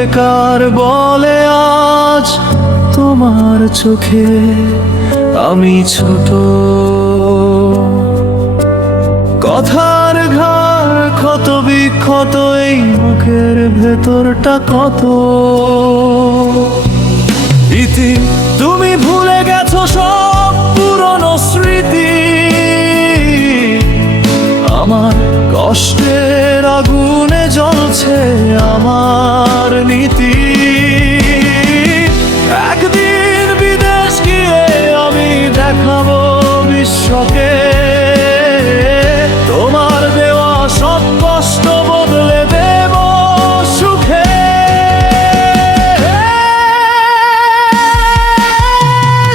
বেকার বলে আজ তোমার চোখে আমি ছোট। কথার ঘাড় ক্ষত বিক্ষত, এই মুখের ভেতরটা কত ইতি। তুমি ভুলে গেছো সব পুরনো স্মৃতি, আমার কষ্টের আগুনে জ্বলছে আমার নীতি। একদিন বিদেশ গিয়ে আমি দেখাবো বিশ্বকে, তোমার দেওয়া সব কষ্ট বদলে দেব সুখে।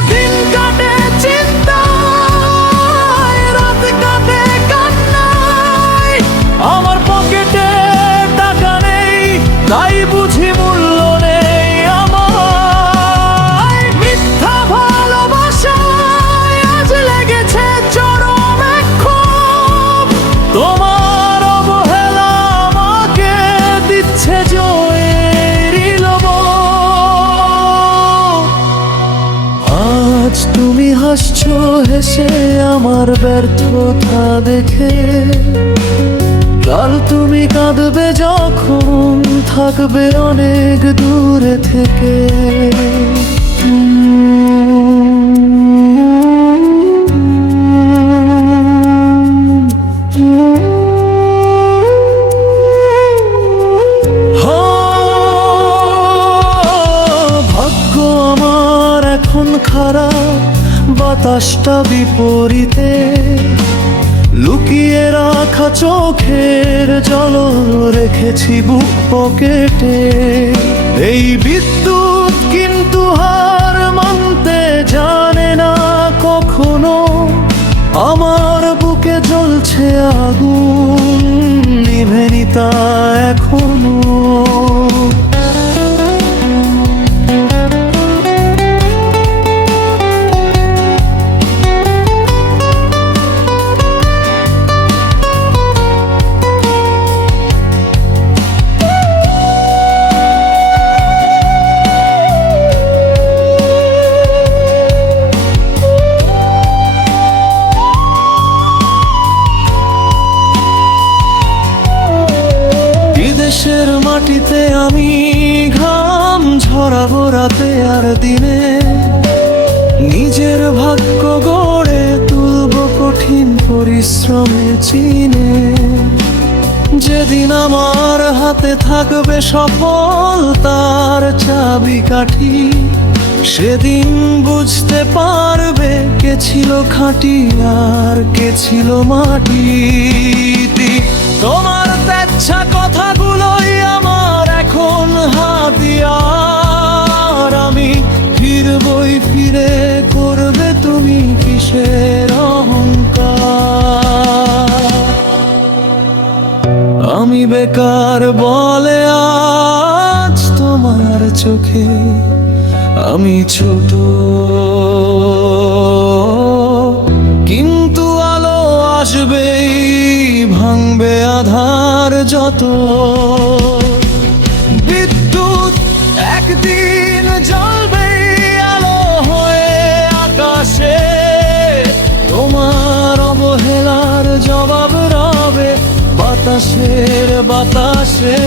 দিন কাটে চিন্তায়, রাত কাটে কান্নায়, আমার পকেটে টাকা নেই তাই বুঝি মূল্য নেই আমার। মিথ্যা ভালোবাসায় আজ লেগেছে চরম এক ক্ষোভ, তোমার অবহেলা আমাকে দিচ্ছে জয়েরই লোভ। আজ তুমি হাসছো হেসে আমার ব্যর্থতা দেখে, কাল তুমি কাঁদবে যখন থাকবে অনেক দূরে থেকে। ভাগ্য আমার এখন খারাপ, বাতাসটা বিপরীতে, লুকিয়ে রাখা চোখের জল রেখেছি বুক পকেটে। এই বিদ্যুৎ কিন্তু হার মানতে জানে না কখনো, আমার বুকে জ্বলছে আগুন নিভেনি তা এখনো। দেশের মাটিতে আমি ঘাম ঝরাবো রাতে আর দিনে, নিজের ভাগ্য গড়ে তুলবো কঠিন পরিশ্রমে চিনে। যেদিন আমার হাতে থাকবে সফলতার চাবিকাঠি, সেদিন বুঝতে পারবে কে ছিল খাঁটি আর কে ছিল মাটি। তোমার তেচ্ছা কথাগুলোই আমার এখন হাতিয়ার, আমি ফিরবই ফিরে করবে তুমি কিসের অহংকার। আমি বেকার বলে আজ তোমার চোখে আমি ছোট, কিন্তু আলো আসবেই ভাঙবে আধার যত। বিদ্যুৎ একদিন জ্বলবে আলো হয়ে আকাশে, তোমার অবহেলার জবাব রবে বাতাসের বাতাসে।